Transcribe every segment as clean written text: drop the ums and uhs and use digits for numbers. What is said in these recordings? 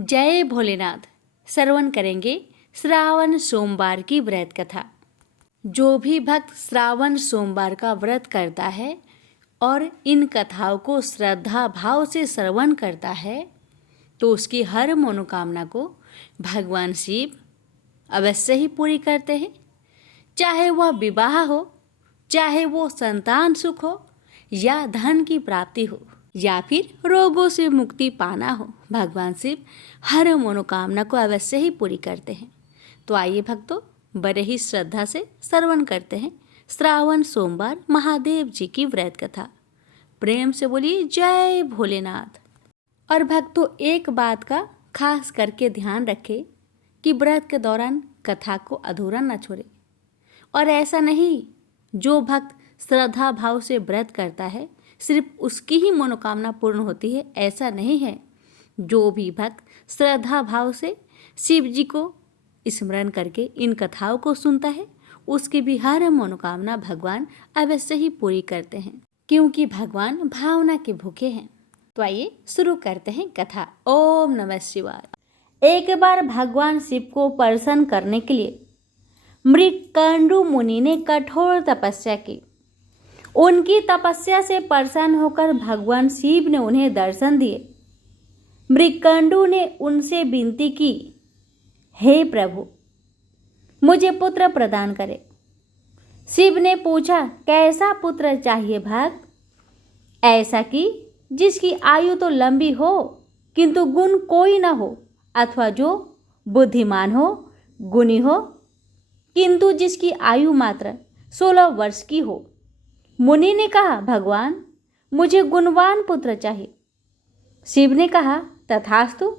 जय भोलेनाथ। श्रवण करेंगे श्रावण सोमवार की व्रत कथा। जो भी भक्त श्रावण सोमवार का व्रत करता है और इन कथाओं को श्रद्धा भाव से श्रवण करता है तो उसकी हर मनोकामना को भगवान शिव अवश्य ही पूरी करते हैं। चाहे वह विवाह हो, चाहे वो संतान सुख हो, या धन की प्राप्ति हो, या फिर रोगों से मुक्ति पाना हो, भगवान शिव हर मनोकामना को अवश्य ही पूरी करते हैं। तो आइए भक्तों, बड़े ही श्रद्धा से श्रवण करते हैं श्रावण सोमवार महादेव जी की व्रत कथा। प्रेम से बोलिए जय भोलेनाथ। और भक्तों, एक बात का खास करके ध्यान रखें कि व्रत के दौरान कथा को अधूरा न छोड़े। और ऐसा नहीं, जो भक्त श्रद्धा भाव से व्रत करता है सिर्फ उसकी ही मनोकामना पूर्ण होती है, ऐसा नहीं है। जो भी भक्त श्रद्धा भाव से शिव जी को स्मरण करके इन कथाओं को सुनता है उसकी भी हर मनोकामना भगवान अवश्य ही पूरी करते हैं, क्योंकि भगवान भावना के भूखे हैं। तो आइए शुरू करते हैं कथा। ओम नमः शिवाय। एक बार भगवान शिव को प्रसन्न करने के लिए मृत्कंडु मुनि ने कठोर तपस्या की। उनकी तपस्या से प्रसन्न होकर भगवान शिव ने उन्हें दर्शन दिए। मृत्कंडु ने उनसे विनती की, हे प्रभु, मुझे पुत्र प्रदान करें। शिव ने पूछा, कैसा पुत्र चाहिए भक्त? ऐसा कि जिसकी आयु तो लंबी हो किंतु गुण कोई न हो, अथवा जो बुद्धिमान हो, गुणी हो, किंतु जिसकी आयु मात्र 16 वर्ष की हो। मुनि ने कहा, भगवान, मुझे गुणवान पुत्र चाहिए। शिव ने कहा, तथास्तु।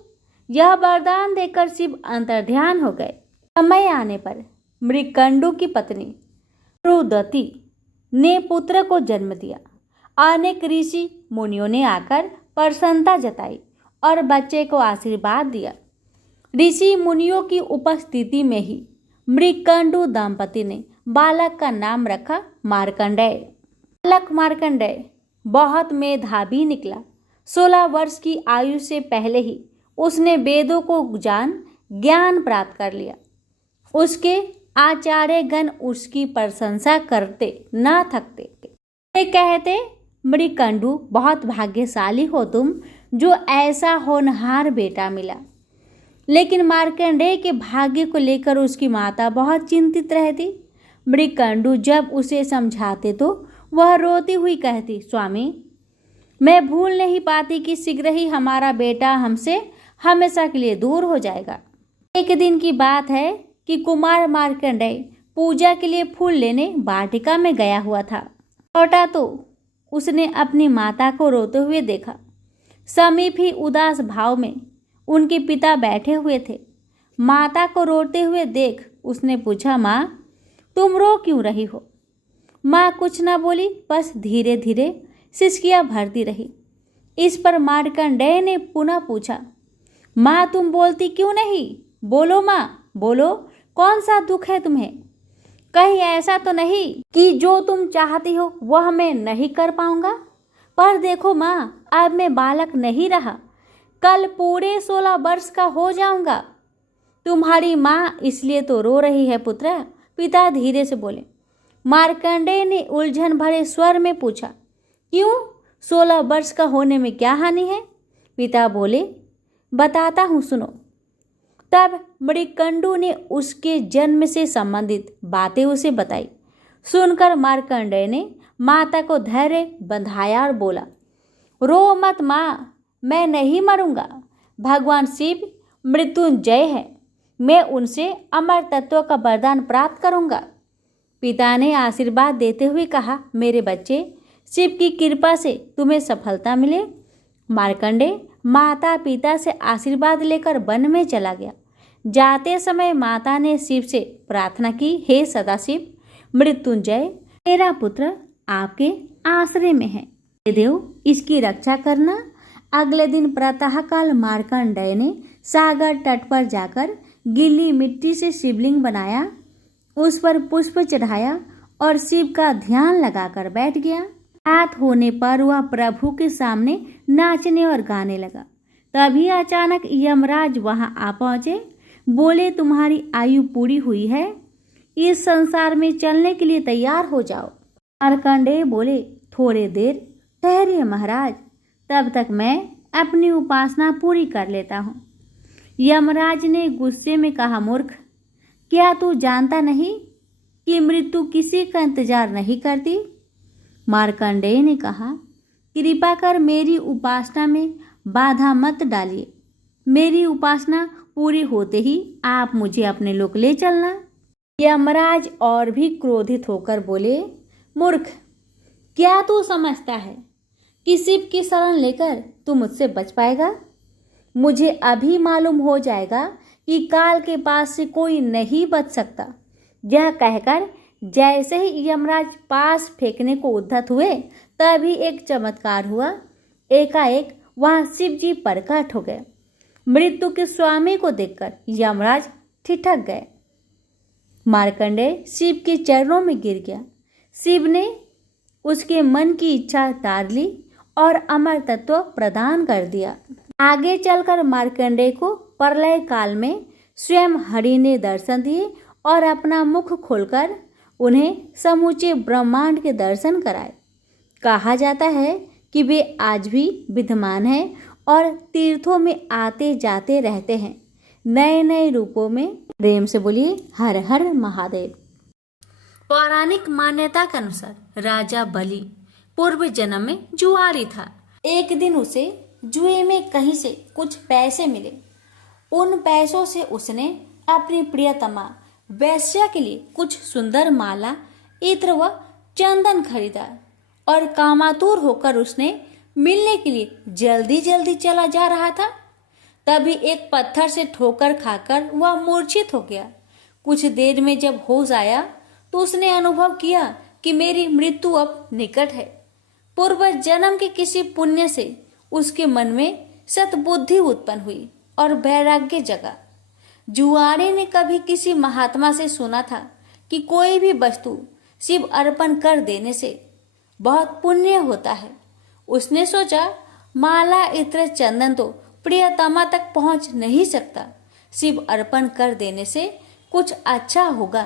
यह वरदान देकर शिव अंतर्ध्यान हो गए। समय आने पर मृत्कंडु की पत्नी रुदती ने पुत्र को जन्म दिया। अनेक ऋषि मुनियों ने आकर प्रसन्नता जताई और बच्चे को आशीर्वाद दिया। ऋषि मुनियों की उपस्थिति में ही मृत्कंडु दंपति ने बालक का नाम रखा मार्कंडेय। बालक मार्कंडेय बहुत मेधावी निकला। 16 वर्ष की आयु से पहले ही उसने वेदों को जान ज्ञान प्राप्त कर लिया। उसके आचार्यगण उसकी प्रशंसा करते न थकते। वे कहते, मृत्कंडु, बहुत भाग्यशाली हो तुम, जो ऐसा होनहार बेटा मिला। लेकिन मार्कंडेय के भाग्य को लेकर उसकी माता बहुत चिंतित रहती। मृत्कंडु जब उसे समझाते तो वह रोती हुई कहती, स्वामी, मैं भूल नहीं पाती कि शीघ्र ही हमारा बेटा हमसे हमेशा के लिए दूर हो जाएगा। एक दिन की बात है कि कुमार मार्कंडेय पूजा के लिए फूल लेने वाटिका में गया हुआ था। लौटा तो उसने अपनी माता को रोते हुए देखा। समीप ही उदास भाव में उनके पिता बैठे हुए थे। माता को रोते हुए देख उसने पूछा, माँ, तुम रो क्यों रही हो? माँ कुछ न बोली, बस धीरे धीरे सिसकियाँ भरती रही। इस पर मार्कंडेय ने पुनः पूछा, माँ, तुम बोलती क्यों नहीं? बोलो माँ, बोलो, कौन सा दुख है तुम्हें? कहीं ऐसा तो नहीं कि जो तुम चाहती हो वह मैं नहीं कर पाऊंगा? पर देखो माँ, अब मैं बालक नहीं रहा, कल पूरे 16 वर्ष का हो जाऊंगा। तुम्हारी माँ इसलिए तो रो रही है पुत्र, पिता धीरे से बोले। मार्कंडेय ने उलझन भरे स्वर में पूछा, क्यों? 16 वर्ष का होने में क्या हानि है? पिता बोले, बताता हूँ, सुनो। तब मृत्कंडु ने उसके जन्म से संबंधित बातें उसे बताई। सुनकर मार्कंडेय ने माता को धैर्य बंधाया और बोला, रो मत माँ, मैं नहीं मरूंगा। भगवान शिव मृत्युंजय है, मैं उनसे अमर तत्व का वरदान प्राप्त करूंगा। पिता ने आशीर्वाद देते हुए कहा, मेरे बच्चे, शिव की कृपा से तुम्हें सफलता मिले। मार्कंडेय माता पिता से आशीर्वाद लेकर वन में चला गया। जाते समय माता ने शिव से प्रार्थना की, हे सदाशिव मृत्युंजय, मेरा पुत्र आपके आश्रय में है, हे देव, इसकी रक्षा करना। अगले दिन प्रातःकाल मार्कंडेय ने सागर तट पर जाकर गीली मिट्टी से शिवलिंग बनाया, उस पर पुष्प चढ़ाया और शिव का ध्यान लगाकर बैठ गया। रात होने पर वह प्रभु के सामने नाचने और गाने लगा। तभी अचानक यमराज वहां आ पहुंचे। बोले, तुम्हारी आयु पूरी हुई है, इस संसार में चलने के लिए तैयार हो जाओ। मार्कंडेय बोले, थोड़ी देर ठहरिए महाराज, तब तक मैं अपनी उपासना पूरी कर लेता हूँ। यमराज ने गुस्से में कहा, मूर्ख, क्या तू जानता नहीं कि मृत्यु किसी का इंतजार नहीं करती? मार्कंडेय ने कहा, कृपा कर मेरी उपासना में बाधा मत डालिए। मेरी उपासना पूरी होते ही आप मुझे अपने लोक ले चलना। यमराज और भी क्रोधित होकर बोले, मूर्ख, क्या तू समझता है कि शिव की शरण लेकर तू मुझसे बच पाएगा? मुझे अभी मालूम हो जाएगा कि काल के पास से कोई नहीं बच सकता। यह कहकर जैसे ही यमराज पास फेंकने को उद्धत हुए, तभी एक चमत्कार हुआ। एकाएक वहां शिव जी प्रकट हो गए। मृत्यु के स्वामी को देखकर यमराज ठिठक गए। मार्कंडेय शिव के चरणों में गिर गया। शिव ने उसके मन की इच्छा तार ली और अमर तत्व प्रदान कर दिया। आगे चलकर मार्कंडेय को प्रलय काल में स्वयं हरि ने दर्शन दिए और अपना मुख खोलकर उन्हें समूचे ब्रह्मांड के दर्शन कराए। कहा जाता है कि वे आज भी विद्यमान हैं और तीर्थों में आते जाते रहते हैं, नए नए रूपों में। प्रेम से बोलिए हर हर महादेव। पौराणिक मान्यता के अनुसार राजा बलि पूर्व जन्म में जुआरी था। एक दिन उसे जुए में कहीं से कुछ पैसे मिले। उन पैसों से उसने अपनी प्रियतमा वैश्या के लिए कुछ सुंदर माला, इत्र व चंदन खरीदा और कामातुर होकर उसने मिलने के लिए जल्दी जल्दी चला जा रहा था। तभी एक पत्थर से ठोकर खाकर वह मूर्छित हो गया। कुछ देर में जब होश आया तो उसने अनुभव किया कि मेरी मृत्यु अब निकट है। पूर्व जन्म के किसी पुण्य से उसके मन में सद्बुद्धि उत्पन्न हुई और वैराग्य जगा। जुआरी ने कभी किसी महात्मा से सुना था कि कोई भी वस्तु शिव अर्पण कर देने से बहुत पुण्य होता है। उसने सोचा, माला, इत्र, चंदन तो प्रियतमा तक पहुंच नहीं सकता, शिव अर्पण कर देने से कुछ अच्छा होगा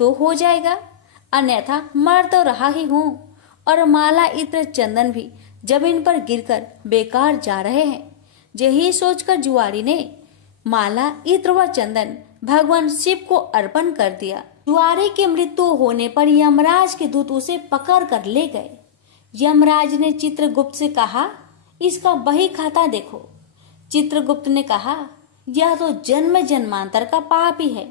तो हो जाएगा, अन्यथा मर तो रहा ही हूं और माला, इत्र, चंदन भी जमीन पर गिरकर बेकार जा रहे हैं। यही सोचकर जुआरी ने माला, इत्र व चंदन भगवान शिव को अर्पण कर दिया। जुआरी की मृत्यु होने पर यमराज के दूत उसे पकड़ कर ले गए। यमराज ने चित्रगुप्त से कहा, इसका बही खाता देखो। चित्रगुप्त ने कहा, यह तो जन्म जन्मांतर का पाप ही है।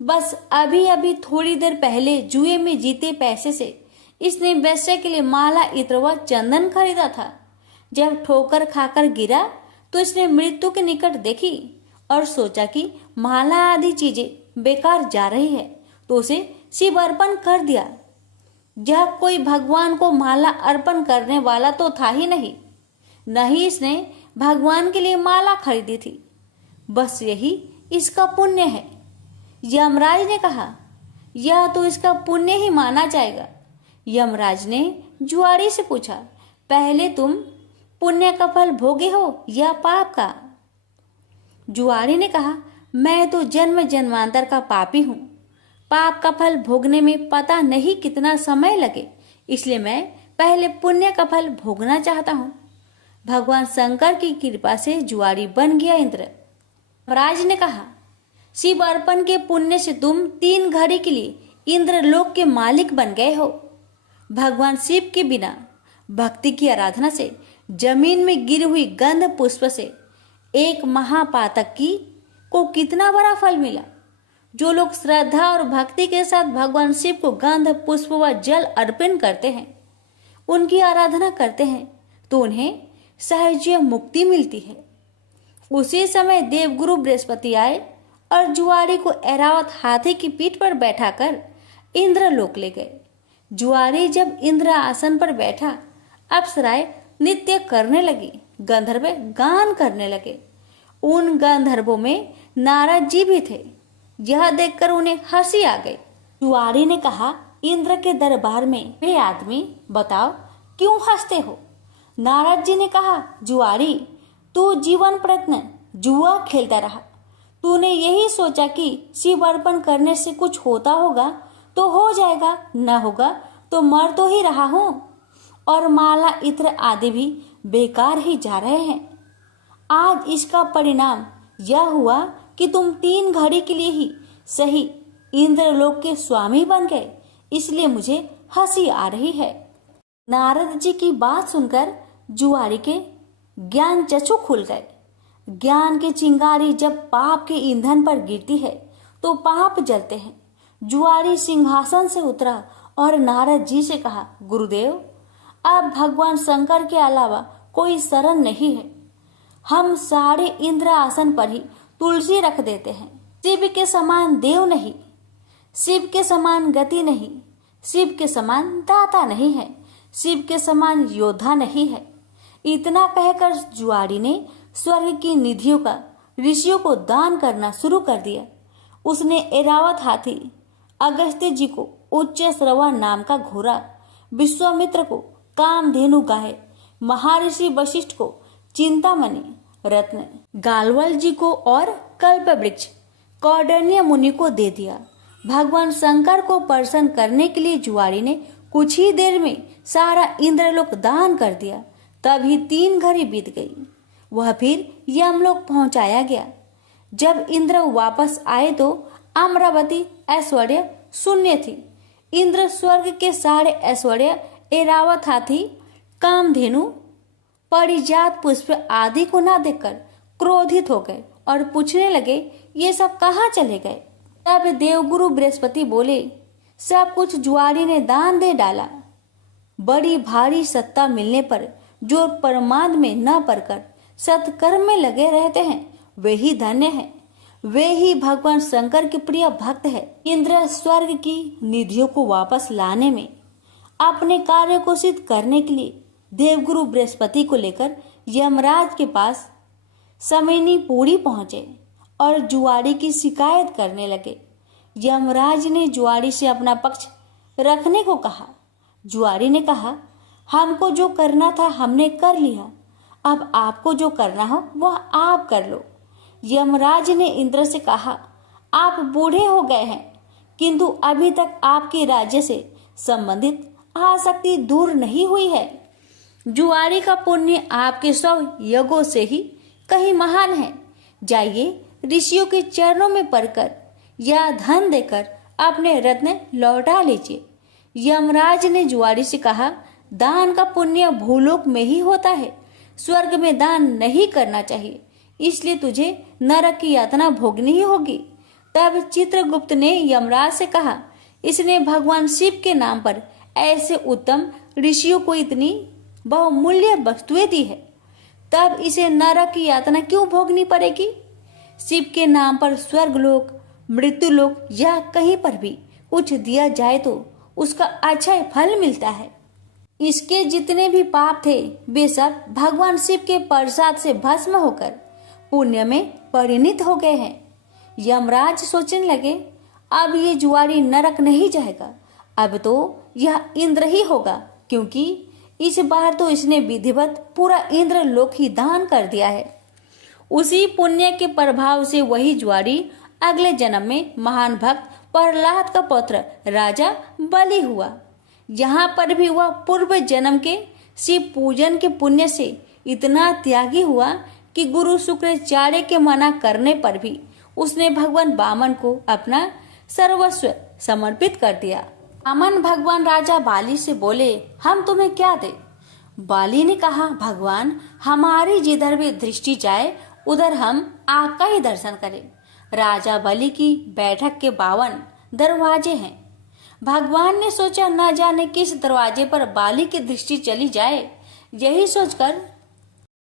बस अभी अभी थोड़ी देर पहले जुए में जीते पैसे से इसने वैश्य के लिए माला, इत्र व चंदन खरीदा था। जब ठोकर खाकर गिरा तो इसने मृत्यु के निकट देखी और सोचा कि माला आदि चीजें बेकार जा रही है, तो उसे शिव अर्पण कर दिया। यह कोई भगवान को माला अर्पण करने वाला तो था ही नहीं, न ही इसने भगवान के लिए माला खरीदी थी। बस यही इसका पुण्य है। यमराज ने कहा, यह तो इसका पुण्य ही माना जाएगा। यमराज ने जुआरी से पूछा, पहले तुम पुण्य का फल भोगे हो या पाप का? जुआरी ने कहा, मैं तो जन्म जन्मांतर का पापी हूँ। पाप का फल भोगने में पता नहीं कितना समय लगे, इसलिए मैं पहले पुण्य का फल भोगना चाहता हूँ। भगवान शंकर की कृपा से जुआरी बन गया इंद्र। यमराज ने कहा, शिव अर्पण के पुण्य से तुम 3 घड़ी के लिए इंद्र लोक के मालिक बन गए हो। भगवान शिव के बिना भक्ति की आराधना से जमीन में गिरी हुई गंध पुष्प से एक महापातक को कितना बड़ा फल मिला। जो लोग श्रद्धा और भक्ति के साथ भगवान शिव को गंध पुष्प व जल अर्पण करते हैं, उनकी आराधना करते हैं, तो उन्हें सहज मुक्ति मिलती है। उसी समय देवगुरु बृहस्पति आए और जुआरी को ऐरावत हाथी की पीठ पर बैठाकर इंद्रलोक ले गए। जुआरी जब इंद्र आसन पर बैठा, अप्सराएं नृत्य करने लगी, गंधर्व गान करने लगे। उन गंधर्वों में नारद जी भी थे। यह देखकर उन्हें हंसी आ गई। जुआरी ने कहा, इंद्र के दरबार में वे आदमी, बताओ क्यों हंसते हो? नारद जी ने कहा, जुआरी, तू जीवन प्रयत्न जुआ खेलता रहा। तूने यही सोचा कि शिव अर्पण करने से कुछ होता होगा तो हो जाएगा, न होगा तो मर तो ही रहा हूं। और माला इत्र आदि भी बेकार ही जा रहे हैं। आज इसका परिणाम यह हुआ कि तुम 3 घड़ी के लिए ही सही इंद्रलोक के स्वामी बन गए, इसलिए मुझे हंसी आ रही है। नारद जी की बात सुनकर जुआरी के ज्ञान चक्षु खुल गए। ज्ञान की चिंगारी जब पाप के ईंधन पर गिरती है तो पाप जलते हैं। जुआरी सिंहासन से उतरा और नारद जी से कहा, गुरुदेव, अब भगवान शंकर के अलावा कोई शरण नहीं है। हम सारे इंद्र आसन पर ही तुलसी रख देते हैं। शिव के समान देव नहीं, शिव के समान गति नहीं, शिव के समान दाता नहीं है, शिव के समान योद्धा नहीं है। इतना कहकर जुआरी ने स्वर्ग की निधियों का ऋषियों को दान करना शुरू कर दिया। उसने एरावत हाथी अगस्त्य जी को उच्च श्रवा नाम का घोड़ा, विश्वामित्र को कामधेनु गाय, महर्षि वशिष्ठ को चिंतामणि रत्न, गालवल जी को और कल्प वृक्ष कौंडिन्य मुनि को दे दिया। भगवान शंकर को प्रसन्न करने के लिए जुआरी ने कुछ ही देर में सारा इंद्रलोक दान कर दिया। तभी 3 घड़ी बीत गई। वह फिर यमलोक पहुंचाया गया। जब इंद्र वापस आए तो अमरावती ऐश्वर्य शून्य थी। इंद्र स्वर्ग के सारे ऐश्वर्य एरावत हाथी, कामधेनु, परिजात पुष्प आदि को न देखकर क्रोधित हो गए और पूछने लगे, ये सब कहाँ चले गए। तब देवगुरु बृहस्पति बोले, सब कुछ जुआरी ने दान दे डाला। बड़ी भारी सत्ता मिलने पर जो परमाद में न पड़कर सत्कर्म में लगे रहते हैं वे ही धन्य हैं। वे ही भगवान शंकर के प्रिय भक्त है। इंद्र स्वर्ग की निधियों को वापस लाने में अपने कार्य को सिद्ध करने के लिए देवगुरु बृहस्पति को लेकर यमराज के पास समयनी पूरी पहुंचे और जुआरी की शिकायत करने लगे। यमराज ने जुआरी से अपना पक्ष रखने को कहा। जुआरी ने कहा, हमको जो करना था हमने कर लिया, अब आपको जो करना हो वह आप कर लो। यमराज ने इंद्र से कहा, आप बूढ़े हो गए हैं किंतु अभी तक आपके राज्य से संबंधित आसक्ति दूर नहीं हुई है। जुआरी का पुण्य आपके 100 यज्ञों से ही कहीं महान है। जाइए ऋषियों के चरणों में पड़कर या धन देकर अपने रत्न लौटा लीजिए। यमराज ने जुआरी से कहा, दान का पुण्य भूलोक में ही होता है, स्वर्ग में दान नहीं करना चाहिए, इसलिए तुझे नरक की यातना भोगनी ही होगी। तब चित्रगुप्त ने यमराज से कहा, इसने भगवान शिव के नाम पर ऐसे उत्तम ऋषियों को इतनी बहुमूल्य वस्तुएं दी है, तब इसे नरक की यातना क्यों भोगनी पड़ेगी। शिव के नाम पर स्वर्गलोक, मृत्युलोक या कहीं पर भी कुछ दिया जाए तो उसका अच्छा फल मिलता है। इसके जितने भी पाप थे वे सब भगवान शिव के प्रसाद से भस्म होकर पुण्य में परिणित हो गए हैं। यमराज सोचने लगे, अब ये जुआरी नरक नहीं जाएगा, अब तो यह इंद्र ही होगा, क्योंकि इस बार तो इसने विधिवत पूरा इंद्र लोक ही दान कर दिया है। उसी पुण्य के प्रभाव से वही जुआरी अगले जन्म में महान भक्त प्रहलाद का पुत्र राजा बलि हुआ। यहाँ पर भी वह पूर्व जन्म के शिव पूजन के पुण्य से इतना त्यागी हुआ कि गुरु शुक्राचार्य के मना करने पर भी उसने भगवान वामन को अपना सर्वस्व समर्पित कर दिया। वामन भगवान राजा बाली से बोले, हम तुम्हें क्या दें। बाली ने कहा, भगवान हमारी जिधर भी दृष्टि जाए उधर हम आपका ही दर्शन करें। राजा बलि की बैठक के 52 दरवाजे हैं। भगवान ने सोचा न जाने किस दरवाजे पर बाली की दृष्टि चली जाए। यही सोचकर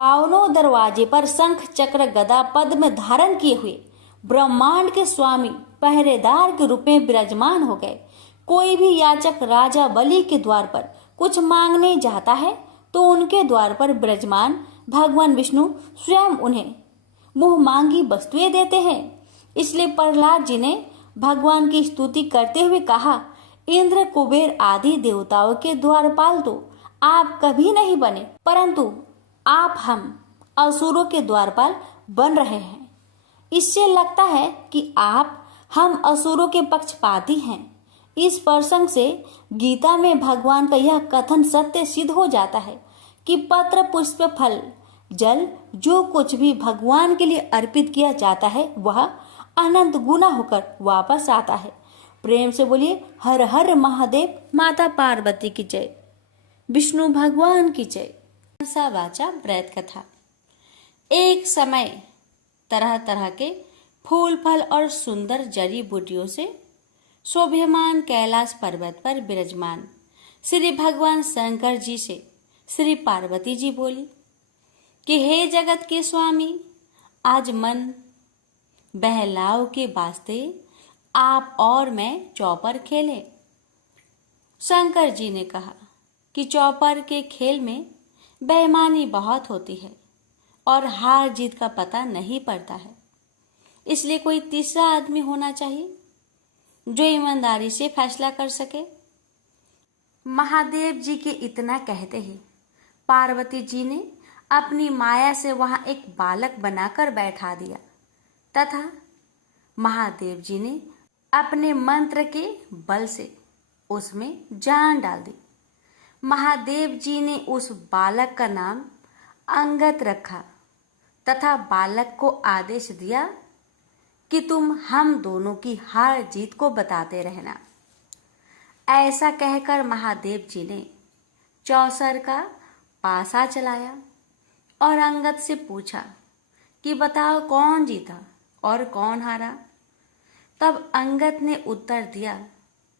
52 दरवाजे पर शंख चक्र गदा पद्म धारण किए हुए ब्रह्मांड के स्वामी पहरेदार के रूप में विराजमान हो गए। कोई भी याचक राजा बलि के द्वार पर कुछ मांगने जाता है तो उनके द्वार पर विराजमान भगवान विष्णु स्वयं उन्हें मुंह मांगी वस्तुएं देते हैं। इसलिए प्रहलाद जी ने भगवान की स्तुति करते हुए कहा, इंद्र कुबेर आदि देवताओं के द्वारपाल तो आप कभी नहीं बने, परंतु आप हम असुरों के द्वारपाल बन रहे हैं। इससे लगता है कि आप हम असुरों के पक्षपाती हैं। इस प्रसंग से गीता में भगवान का यह कथन सत्य सिद्ध हो जाता है कि पत्र, पुष्प, फल, जल जो कुछ भी भगवान के लिए अर्पित किया जाता है वह अनंत गुना होकर वापस आता है। प्रेम से बोलिए हर हर महादेव। माता पार्वती की जय, विष्णु भगवान की जय। मनसा वाचा व्रत कथा। एक समय तरह तरह के फूल, फल और सुंदर जड़ी बूटियों से शोभ्यमान कैलाश पर्वत पर विराजमान श्री भगवान शंकर जी से श्री पार्वती जी बोली कि हे जगत के स्वामी, आज मन बहलाव के वास्ते आप और मैं चौपर खेलें। शंकर जी ने कहा कि चौपर के खेल में बेईमानी बहुत होती है और हार जीत का पता नहीं पड़ता है, इसलिए कोई तीसरा आदमी होना चाहिए जो ईमानदारी से फैसला कर सके। महादेव जी के इतना कहते ही पार्वती जी ने अपनी माया से वहां एक बालक बनाकर बैठा दिया तथा महादेव जी ने अपने मंत्र के बल से उसमें जान डाल दी। महादेव जी ने उस बालक का नाम अंगद रखा तथा बालक को आदेश दिया कि तुम हम दोनों की हार जीत को बताते रहना। ऐसा कहकर महादेव जी ने चौसर का पासा चलाया और अंगद से पूछा कि बताओ कौन जीता और कौन हारा। तब अंगद ने उत्तर दिया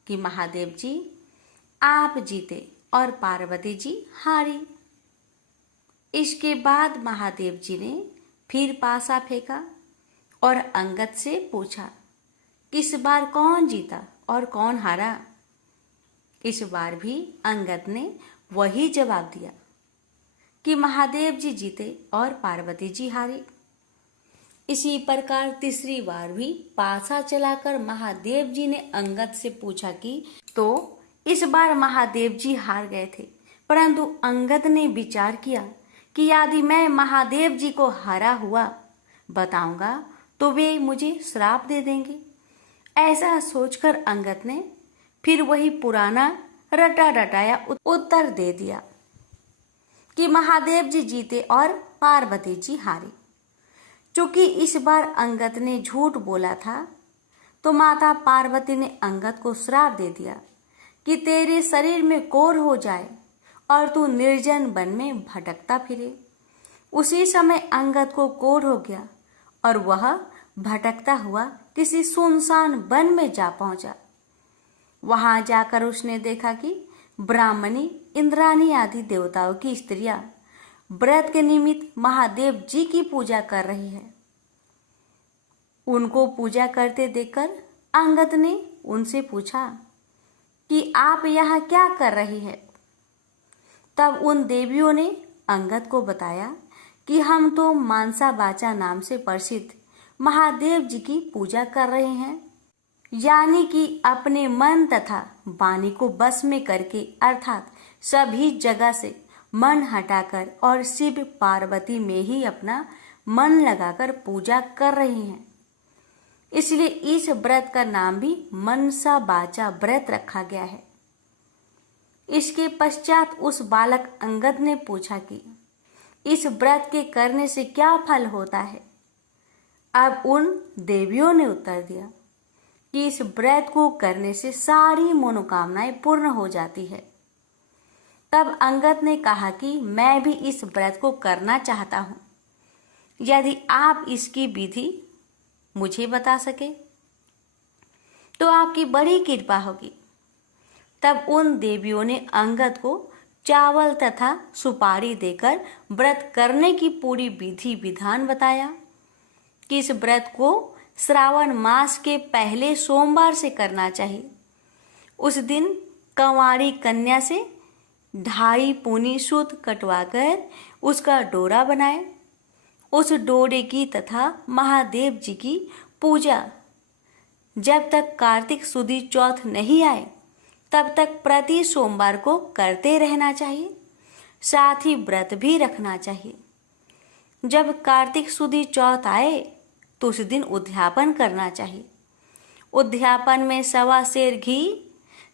कि महादेव जी आप जीते और पार्वती जी हारी। इसके बाद महादेव जी ने फिर पासा फेंका और अंगद से पूछा इस बार कौन जीता और कौन हारा। इस बार भी अंगद ने वही जवाब दिया कि महादेव जी जीते और पार्वती जी हारी। इसी प्रकार तीसरी बार भी पासा चलाकर महादेव जी ने अंगद से पूछा कि तो इस बार महादेव जी हार गए थे, परंतु अंगद ने विचार किया कि यदि मैं महादेव जी को हारा हुआ बताऊंगा तो वे मुझे श्राप दे देंगे। ऐसा सोचकर अंगद ने फिर वही पुराना रटा रटाया उत्तर दे दिया कि महादेव जी जीते और पार्वती जी हारी। चूंकि इस बार अंगद ने झूठ बोला था तो माता पार्वती ने अंगद को श्राप दे दिया कि तेरे शरीर में कोढ़ हो जाए और तू निर्जन वन में भटकता फिरे। उसी समय अंगद को कोढ़ हो गया और वह भटकता हुआ किसी सुनसान वन में जा पहुंचा। वहां जाकर उसने देखा कि ब्राह्मणी, इंद्राणी आदि देवताओं की स्त्रियां व्रत के निमित्त महादेव जी की पूजा कर रही है। उनको पूजा करते देखकर अंगद ने उनसे पूछा कि आप यहाँ क्या कर रही है। तब उन देवियों ने अंगद को बताया कि हम तो मानसा वाचा नाम से प्रसिद्ध महादेव जी की पूजा कर रहे हैं, यानी कि अपने मन तथा वाणी को बस में करके, अर्थात सभी जगह से मन हटाकर और शिव पार्वती में ही अपना मन लगाकर पूजा कर रही हैं। इसलिए इस व्रत का नाम भी मनसा वाचा व्रत रखा गया है। इसके पश्चात उस बालक अंगद ने पूछा कि इस व्रत के करने से क्या फल होता है। अब उन देवियों ने उत्तर दिया कि इस व्रत को करने से सारी मनोकामनाएं पूर्ण हो जाती है। तब अंगद ने कहा कि मैं भी इस व्रत को करना चाहता हूं, यदि आप इसकी विधि मुझे बता सके तो आपकी बड़ी कृपा होगी। तब उन देवियों ने अंगद को चावल तथा सुपारी देकर व्रत करने की पूरी विधि विधान बताया कि इस व्रत को श्रावण मास के पहले सोमवार से करना चाहिए। उस दिन कंवारी कन्या से 2.5 पूनी सूत कटवाकर उसका डोरा बनाए। उस डोरे की तथा महादेव जी की पूजा जब तक कार्तिक सुदी चौथ नहीं आए तब तक प्रति सोमवार को करते रहना चाहिए। साथ ही व्रत भी रखना चाहिए। जब कार्तिक सुदी चौथ आए तो उस दिन उद्यापन करना चाहिए। उद्यापन में 1.25 सेर घी,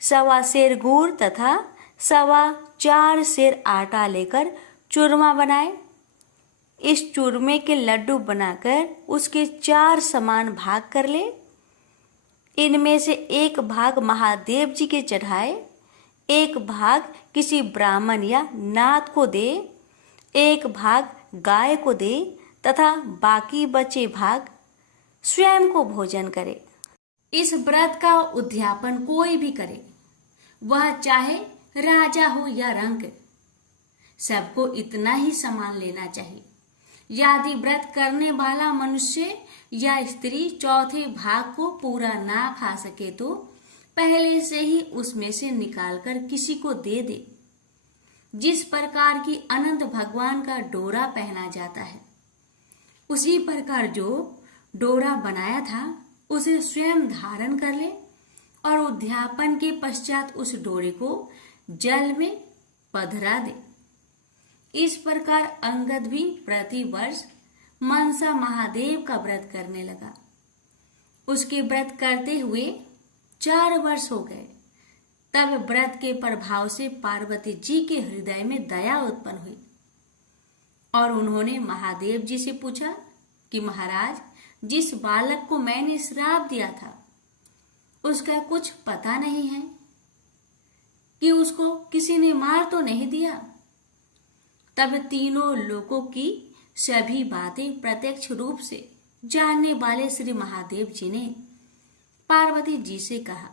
1.25 सेर गुड़ तथा 4.25 सेर आटा लेकर चूरमा बनाए। इस चूरमे के लड्डू बनाकर उसके 4 समान भाग कर ले। इनमें से एक भाग महादेव जी के चढ़ाए, एक भाग किसी ब्राह्मण या नाथ को दे, एक भाग गाय को दे तथा बाकी बचे भाग स्वयं को भोजन करे। इस व्रत का उद्यापन कोई भी करे, वह चाहे राजा हो या रंक, सबको इतना ही सामान लेना चाहिए। यदि व्रत करने वाला मनुष्य या स्त्री चौथे भाग को पूरा ना खा सके तो पहले से ही उसमें से निकालकर किसी को दे दे। जिस प्रकार की अनंत भगवान का डोरा पहना जाता है, उसी प्रकार जो डोरा बनाया था उसे स्वयं धारण कर ले और उद्यापन के पश्चात उस डोरे को जल में पधरा दे। इस प्रकार अंगद भी प्रति वर्ष मनसा महादेव का व्रत करने लगा। उसके व्रत करते हुए 4 वर्ष हो गए। तब व्रत के प्रभाव से पार्वती जी के हृदय में दया उत्पन्न हुई और उन्होंने महादेव जी से पूछा कि महाराज, जिस बालक को मैंने श्राप दिया था उसका कुछ पता नहीं है कि उसको किसी ने मार तो नहीं दिया। तब तीनों लोगों की सभी बातें प्रत्यक्ष रूप से जानने वाले श्री महादेव जी ने पार्वती जी से कहा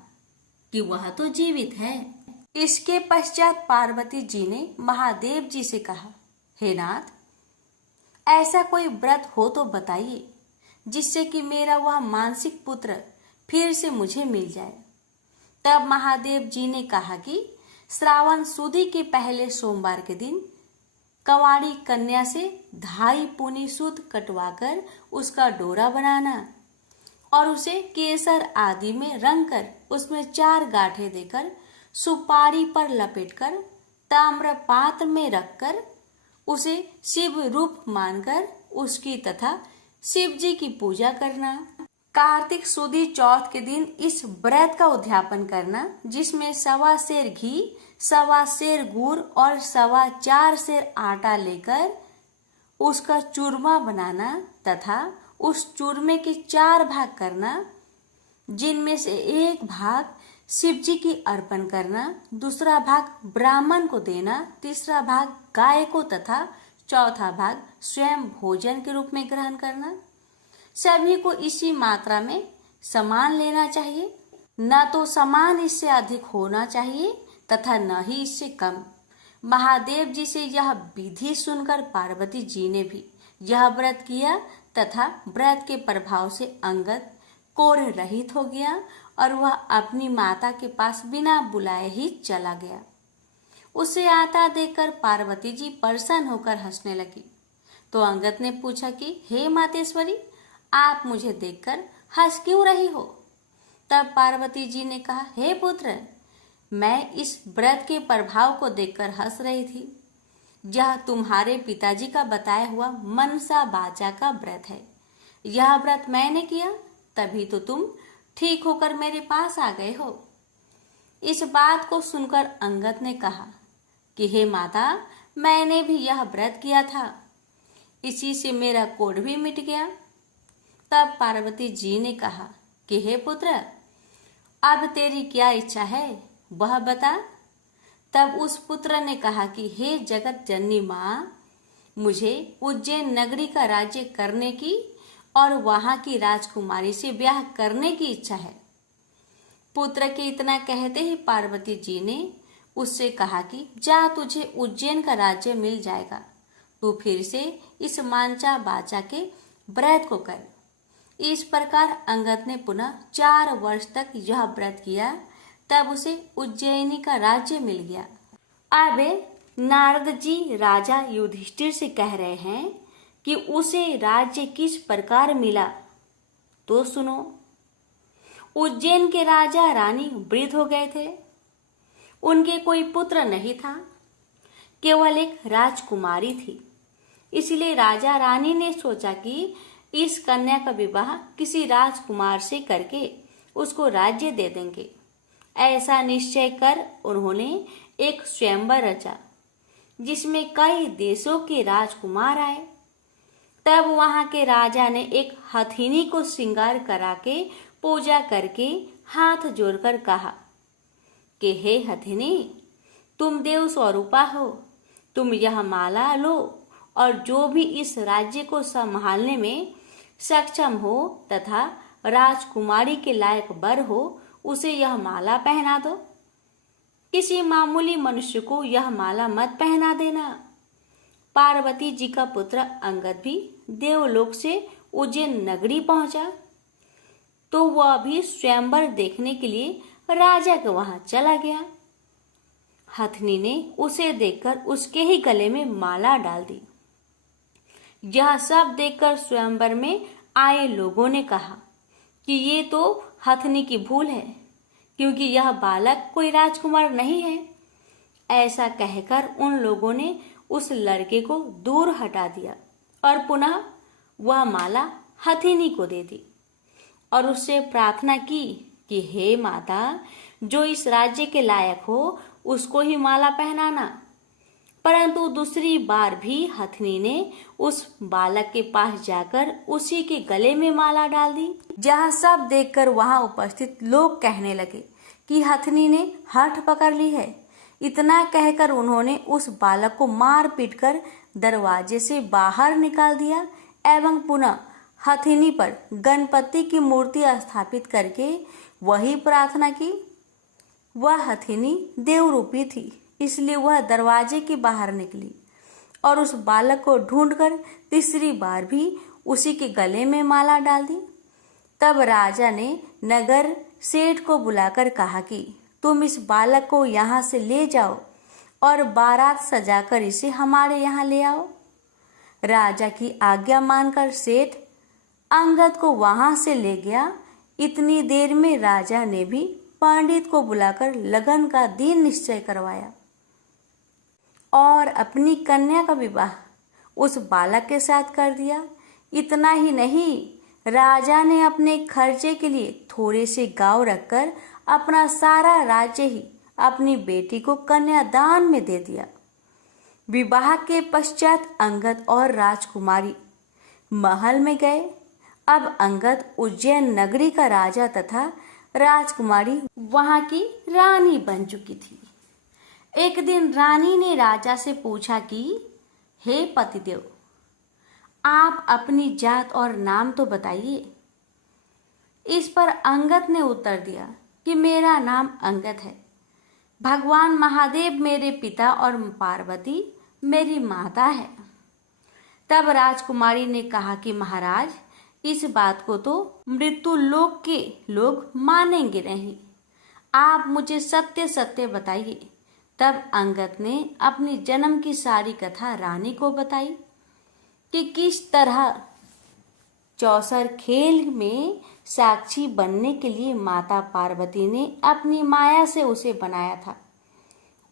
कि वह तो जीवित है। इसके पश्चात पार्वती जी ने महादेव जी से कहा, हे नाथ, ऐसा कोई व्रत हो तो बताइए जिससे कि मेरा वह मानसिक पुत्र फिर से मुझे मिल जाए। तब महादेव जी ने कहा कि श्रावण सुदी के पहले सोमवार के दिन कवाड़ी कन्या से 2.5 पूनी सूत कटवाकर उसका डोरा बनाना और उसे केसर आदि में रंग कर उसमें 4 गांठें देकर सुपारी पर लपेटकर ताम्र पात्र में रखकर उसे शिव रूप मानकर उसकी तथा शिव जी की पूजा करना। कार्तिक सुदी चौथ के दिन इस व्रत का उद्यापन करना, जिसमें 1.25 सेर घी, 1.25 सेर गुड़ और 4.25 सेर आटा लेकर उसका चूरमा बनाना तथा उस चूरमे के 4 भाग करना, जिनमें से एक भाग शिव जी की अर्पण करना, दूसरा भाग ब्राह्मण को देना, तीसरा भाग गाय को तथा चौथा भाग स्वयं भोजन के रूप में ग्रहण करना। सभी को इसी मात्रा में सामान लेना चाहिए, न तो सामान इससे अधिक होना चाहिए तथा न ही इससे कम। महादेव जी से यह विधि सुनकर पार्वती जी ने भी यह व्रत किया तथा व्रत के प्रभाव से अंगद कोढ़ रहित हो गया और वह अपनी माता के पास बिना बुलाए ही चला गया। उसे आता देखकर पार्वती जी प्रसन्न होकर हंसने लगी। तो अंगद ने पूछा कि हे मातेश्वरी, आप मुझे देखकर हंस क्यों रही हो? तब पार्वती जी ने कहा, हे पुत्र, मैं इस व्रत के प्रभाव को देखकर हंस रही थी। यह तुम्हारे पिताजी का बताया हुआ मनसा बाचा का व्रत है। यह व्रत मैंने किया, तभी तो तुम ठीक होकर मेरे पास आ गए हो। इस बात को सुनकर अंगद ने कहा कि हे माता, मैंने भी यह व्रत किया था, इसी से मेरा कोढ़ भी मिट गया। तब पार्वती जी ने कहा कि हे पुत्र, अब तेरी क्या इच्छा है वह बता। तब उस पुत्र ने कहा कि हे जगत जननी माँ, मुझे उज्जैन नगरी का राज्य करने की और वहां की राजकुमारी से ब्याह करने की इच्छा है। पुत्र के इतना कहते ही पार्वती जी ने उससे कहा कि जा, तुझे उज्जैन का राज्य मिल जाएगा, तू फिर से इस मांचा बाचा के व्रत को कर। इस प्रकार अंगद ने पुनः 4 वर्ष तक यह व्रत किया, तब उसे उज्जैनी का राज्य मिल गया। अब नारद जी राजा युधिष्ठिर से कह रहे हैं कि उसे राज्य किस प्रकार मिला, तो सुनो। उज्जैन के राजा रानी वृद्ध हो गए थे। उनके कोई पुत्र नहीं था, केवल एक राजकुमारी थी। इसलिए राजा रानी ने सोचा कि इस कन्या का विवाह किसी राजकुमार से करके उसको राज्य दे देंगे। ऐसा निश्चय कर उन्होंने एक स्वयंवर रचा जिसमें कई देशों के राजकुमार आए। तब वहां के राजा ने एक हथिनी को श्रृंगार करा के पूजा करके हाथ जोड़कर कहा कि हे हथिनी, तुम देव स्वरूपा हो, तुम यह माला लो और जो भी इस राज्य को संभालने में सक्षम हो तथा राजकुमारी के लायक वर हो उसे यह माला पहना दो। किसी मामूली मनुष्य को यह माला मत पहना देना। पार्वती जी का पुत्र अंगद भी देवलोक से उज्जैन नगरी पहुंचा तो वह भी स्वयंवर देखने के लिए राजा के वहां चला गया। हथनी ने उसे देखकर उसके ही गले में माला डाल दी। यह सब देखकर स्वयंवर में आए लोगों ने कहा कि ये तो हथनी की भूल है, क्योंकि यह बालक कोई राजकुमार नहीं है। ऐसा कहकर उन लोगों ने उस लड़के को दूर हटा दिया और पुनः वह माला हथिनी को दे दी और उससे प्रार्थना की कि हे माता, जो इस राज्य के लायक हो उसको ही माला पहनाना। परंतु दूसरी बार भी हथनी ने उस बालक के पास जाकर उसी के गले में माला डाल दी। जहाँ सब देखकर वहां उपस्थित लोग कहने लगे कि हथनी ने हठ पकड़ ली है। इतना कहकर उन्होंने उस बालक को मार पीट कर दरवाजे से बाहर निकाल दिया एवं पुनः हथिनी पर गणपति की मूर्ति स्थापित करके वही प्रार्थना की। वह हथिनी देवरूपी थी, इसलिए वह दरवाजे के बाहर निकली और उस बालक को ढूंढकर तीसरी बार भी उसी के गले में माला डाल दी। तब राजा ने नगर सेठ को बुलाकर कहा कि तुम इस बालक को यहाँ से ले जाओ और बारात सजाकर इसे हमारे यहाँ ले आओ। राजा की आज्ञा मानकर सेठ अंगद को वहां से ले गया। इतनी देर में राजा ने भी पंडित को बुलाकर लगन का दिन निश्चय करवाया और अपनी कन्या का विवाह उस बालक के साथ कर दिया। इतना ही नहीं, राजा ने अपने खर्चे के लिए थोड़े से गांव रखकर अपना सारा राज्य ही अपनी बेटी को कन्यादान में दे दिया। विवाह के पश्चात अंगद और राजकुमारी महल में गए। अब अंगद उज्जैन नगरी का राजा तथा राजकुमारी वहां की रानी बन चुकी थी। एक दिन रानी ने राजा से पूछा कि हे पतिदेव, आप अपनी जात और नाम तो बताइए। इस पर अंगद ने उत्तर दिया कि मेरा नाम अंगद है, भगवान महादेव मेरे पिता और पार्वती मेरी माता है। तब राजकुमारी ने कहा कि महाराज, इस बात को तो मृत्यु लोक के लोग मानेंगे नहीं, आप मुझे सत्य सत्य बताइए। तब अंगद ने अपनी जन्म की सारी कथा रानी को बताई कि किस तरह चौसर खेल में साक्षी बनने के लिए माता पार्वती ने अपनी माया से उसे बनाया था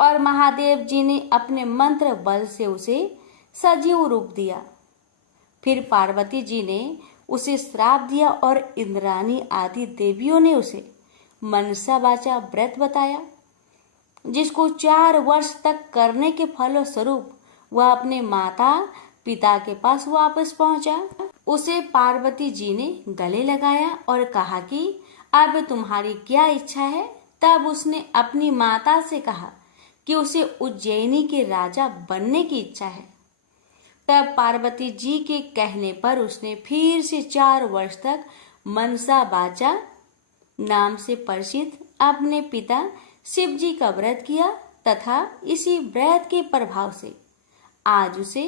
और महादेव जी ने अपने मंत्र बल से उसे सजीव रूप दिया। फिर पार्वती जी ने उसे श्राप दिया और इंद्राणी आदि देवियों ने उसे मनसा वाचा व्रत बताया, जिसको 4 वर्ष तक करने के फलस्वरूप वह अपने माता पिता के पास वापस पहुंचा। उसे पार्वती जी ने गले लगाया और कहा कि अब तुम्हारी क्या इच्छा है। तब उसने अपनी माता से कहा कि उसे उज्जैनी के राजा बनने की इच्छा है। तब पार्वती जी के कहने पर उसने फिर से 4 वर्ष तक मनसा वाचा नाम से प्रसिद्ध अपने पिता शिव जी का व्रत किया तथा इसी व्रत के प्रभाव से आज उसे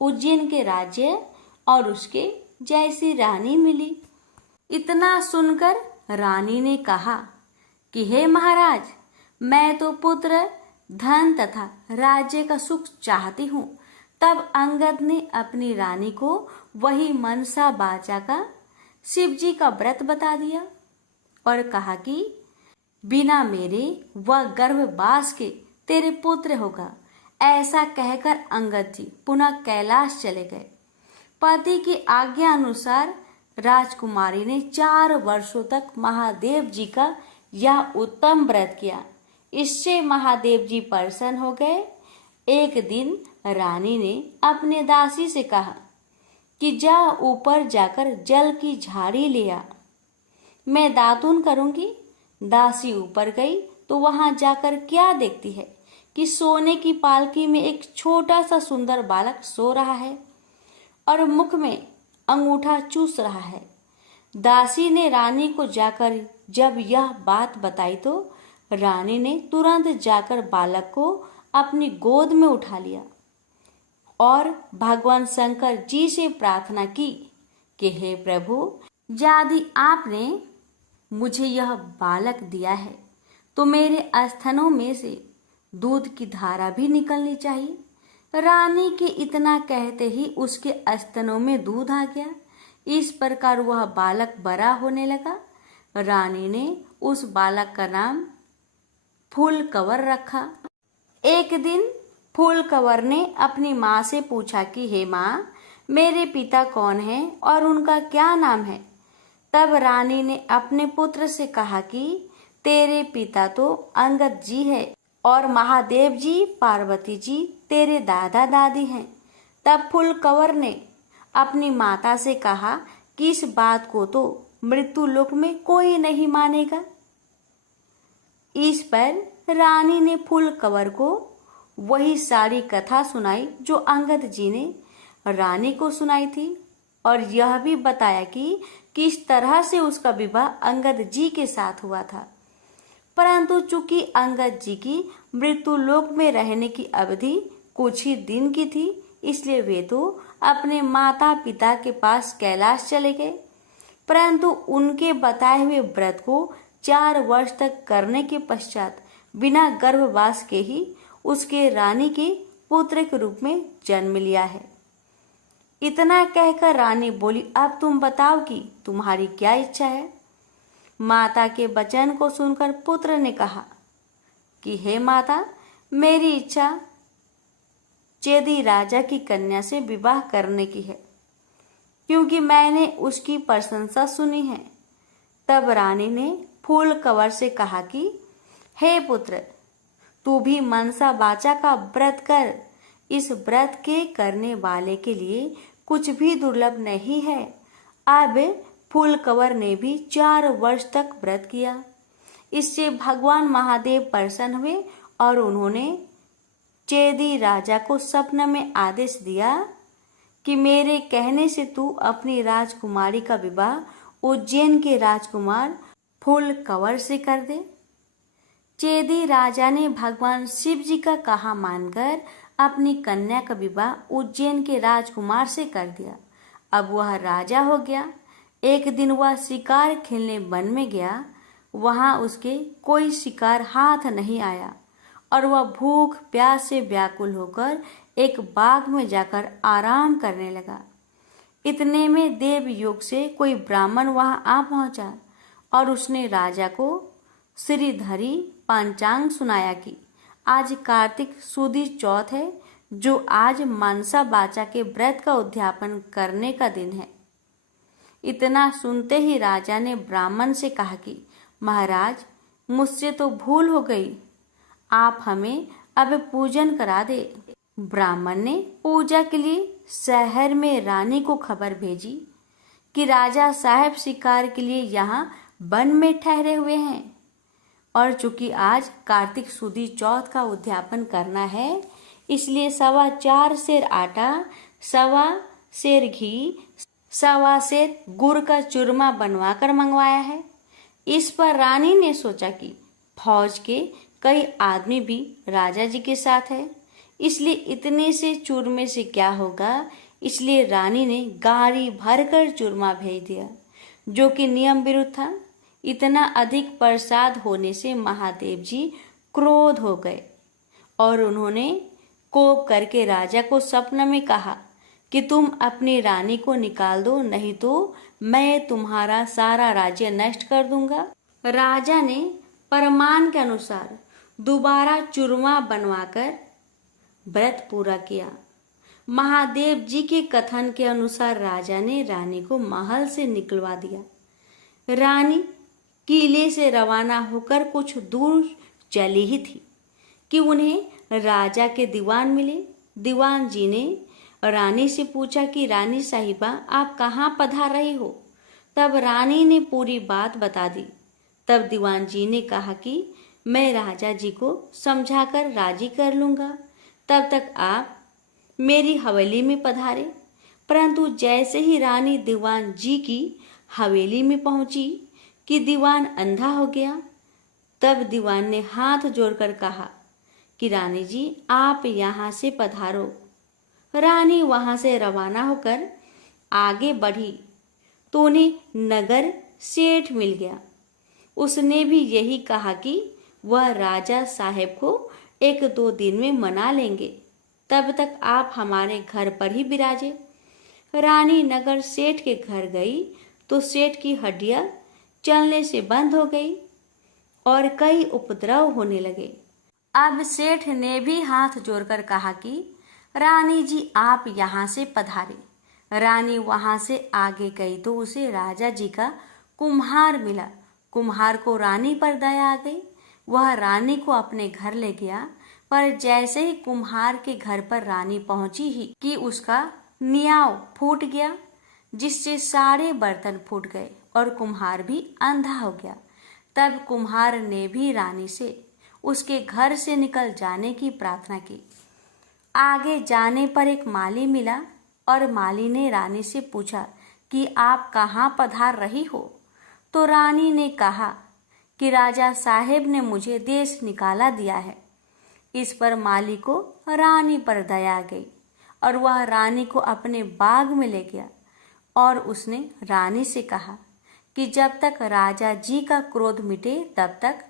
उज्जैन के राज्य और उसके जैसी रानी मिली। इतना सुनकर रानी ने कहा कि हे महाराज, मैं तो पुत्र धन तथा राज्य का सुख चाहती हूँ। तब अंगद ने अपनी रानी को वही मनसा वाचा का शिव जी का व्रत बता दिया और कहा कि बिना मेरे वह गर्भवास के तेरे पुत्र होगा, ऐसा कहकर अंगद जी पुनः कैलाश चले गए। पति की आज्ञा अनुसार राजकुमारी ने 4 वर्षों तक महादेव जी का यह उत्तम व्रत किया। इससे महादेव जी प्रसन्न हो गए। एक दिन रानी ने अपने दासी से कहा कि जा ऊपर जाकर जल की झाड़ी ले आ, मैं दातून करूंगी। दासी ऊपर गई तो वहां जाकर क्या देखती है कि सोने की पालकी में एक छोटा सा सुंदर बालक सो रहा है और मुख में अंगूठा चूस रहा है। दासी ने रानी को जाकर जब यह बात बताई तो रानी ने तुरंत जाकर बालक को अपनी गोद में उठा लिया और भगवान शंकर जी से प्रार्थना की कि हे प्रभु, यदि आपने मुझे यह बालक दिया है तो मेरे स्तनों में से दूध की धारा भी निकलनी चाहिए। रानी के इतना कहते ही उसके स्तनों में दूध आ गया। इस प्रकार वह बालक बड़ा होने लगा। रानी ने उस बालक का नाम फूलकवर रखा। एक दिन फूलकवर ने अपनी माँ से पूछा कि हे माँ, मेरे पिता कौन हैं और उनका क्या नाम है? तब रानी ने अपने पुत्र से कहा कि तेरे पिता तो अंगद जी है और महादेव जी, पार्वती जी तेरे दादा दादी हैं। तब फूलकवर ने अपनी माता से कहा कि इस बात को तो मृत्यु लोक में कोई नहीं मानेगा। इस पर रानी ने फूलकवर को वही सारी कथा सुनाई जो अंगद जी ने रानी को सुनाई थी और यह भी बताया कि किस तरह से उसका विवाह अंगद जी के साथ हुआ था। परंतु चूंकि अंगद जी की मृत्यु लोक में रहने की अवधि कुछ ही दिन की थी, इसलिए वे तो अपने माता पिता के पास कैलाश चले गए। परंतु उनके बताए हुए व्रत को 4 वर्ष तक करने के पश्चात बिना गर्भवास के ही उसके रानी के पुत्र के रूप में जन्म लिया है। इतना कहकर रानी बोली, अब तुम बताओ कि तुम्हारी क्या इच्छा है? माता के वचन को सुनकर पुत्र ने कहा कि हे माता, मेरी इच्छा चेदी राजा की कन्या से विवाह करने की है, क्योंकि मैंने उसकी प्रशंसा सुनी है। तब रानी ने फूलकवर से कहा कि हे पुत्र, तू भी मनसा वाचा का व्रत कर। इस व्रत के करने वाले के लिए कुछ भी दुर्लभ नहीं है। अब फूलकवर ने भी 4 वर्ष तक व्रत किया। इससे भगवान महादेव प्रसन्न हुए और उन्होंने चेदी राजा को स्वप्न में आदेश दिया कि मेरे कहने से तू अपनी राजकुमारी का विवाह उज्जैन के राजकुमार फूलकवर से कर दे। चेदी राजा ने भगवान शिव जी का कहा मानकर अपनी कन्या का विवाह उज्जैन के राजकुमार से कर दिया। अब वह राजा हो गया। एक दिन वह शिकार खेलने वन में गया। वहां उसके कोई शिकार हाथ नहीं आया और वह भूख प्यास से व्याकुल होकर एक बाग में जाकर आराम करने लगा। इतने में देवयोग से कोई ब्राह्मण वहां आ पहुंचा और उसने राजा को श्रीधरी पंचांग सुनाया कि आज कार्तिक सुदी चौथ है, जो आज मनसा वाचा के व्रत का उद्यापन करने का दिन है। इतना सुनते ही राजा ने ब्राह्मण से कहा कि महाराज, मुझसे तो भूल हो गई, आप हमें अब पूजन करा दे। ब्राह्मण ने पूजा के लिए शहर में रानी को खबर भेजी कि राजा साहब शिकार के लिए यहाँ वन में ठहरे हुए हैं और चूंकि आज कार्तिक सुदी चौथ का उद्यापन करना है, इसलिए 4.25 सेर आटा, 1.25 सेर घी, 1.25 सेर गुड़ का चूरमा बनवाकर मंगवाया है। इस पर रानी ने सोचा कि फौज के कई आदमी भी राजा जी के साथ है, इसलिए इतने से चूरमे से क्या होगा। इसलिए रानी ने गाड़ी भरकर चूरमा भेज दिया, जो कि नियम विरुद्ध था। इतना अधिक प्रसाद होने से महादेव जी क्रोध हो गए और उन्होंने कोप करके राजा को स्वप्न में कहा कि तुम अपनी रानी को निकाल दो, नहीं तो मैं तुम्हारा सारा राज्य नष्ट कर दूंगा। राजा ने फरमान के अनुसार दोबारा चूरमा बनवाकर व्रत पूरा किया। महादेव जी के कथन के अनुसार राजा ने रानी को महल से निकलवा दिया। रानी किले से रवाना होकर कुछ दूर चली ही थी कि उन्हें राजा के दीवान मिले। दीवान जी ने रानी से पूछा कि रानी साहिबा, आप कहाँ पधार रही हो? तब रानी ने पूरी बात बता दी। तब दीवान जी ने कहा कि मैं राजा जी को समझाकर राजी कर लूँगा, तब तक आप मेरी हवेली में पधारे। परंतु जैसे ही रानी दीवान जी की हवेली में पहुंची कि दीवान अंधा हो गया। तब दीवान ने हाथ जोड़कर कहा कि रानी जी, आप यहाँ से पधारो। रानी वहां से रवाना होकर आगे बढ़ी तो उन्हें नगर सेठ मिल गया। उसने भी यही कहा कि वह राजा साहेब को 1-2 दिन में मना लेंगे, तब तक आप हमारे घर पर ही विराजे। रानी नगर सेठ के घर गई तो सेठ की हड्डियां चलने से बंद हो गई और कई उपद्रव होने लगे। अब सेठ ने भी हाथ जोड़कर कहा कि रानी जी, आप यहाँ से पधारे। रानी वहां से आगे गई तो उसे राजा जी का कुम्हार मिला। कुम्हार को रानी पर दया आ गई। वह रानी को अपने घर ले गया, पर जैसे ही कुम्हार के घर पर रानी पहुंची ही कि उसका नियाव फूट गया, जिससे सारे बर्तन फूट गए और कुम्हार भी अंधा हो गया। तब कुम्हार ने भी रानी से उसके घर से निकल जाने की प्रार्थना की। आगे जाने पर एक माली मिला और माली ने रानी से पूछा कि आप कहाँ पधार रही हो? तो रानी ने कहा कि राजा साहेब ने मुझे देश निकाला दिया है। इस पर माली को रानी पर दया आ गई और वह रानी को अपने बाग में ले गया और उसने रानी से कहा कि जब तक राजा जी का क्रोध मिटे तब तक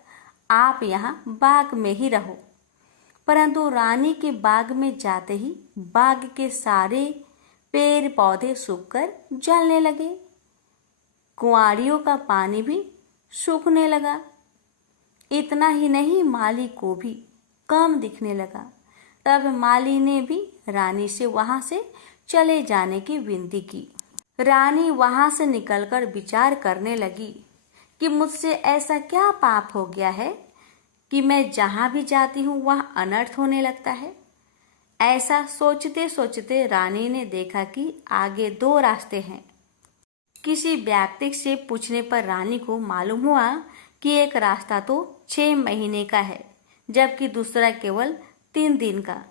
आप यहाँ बाग में ही रहो। परंतु रानी के बाग में जाते ही बाग के सारे पेड़ पौधे सूखकर जलने लगे। कुंवारियों का पानी भी सूखने लगा। इतना ही नहीं, माली को भी कम दिखने लगा। तब माली ने भी रानी से वहां से चले जाने की विनती की। रानी वहां से निकलकर विचार करने लगी कि मुझसे ऐसा क्या पाप हो गया है कि मैं जहां भी जाती हूँ वहां अनर्थ होने लगता है। ऐसा सोचते सोचते रानी ने देखा कि आगे 2 रास्ते हैं। किसी व्यक्ति से पूछने पर रानी को मालूम हुआ कि एक रास्ता तो 6 महीने का है, जबकि दूसरा केवल 3 दिन का।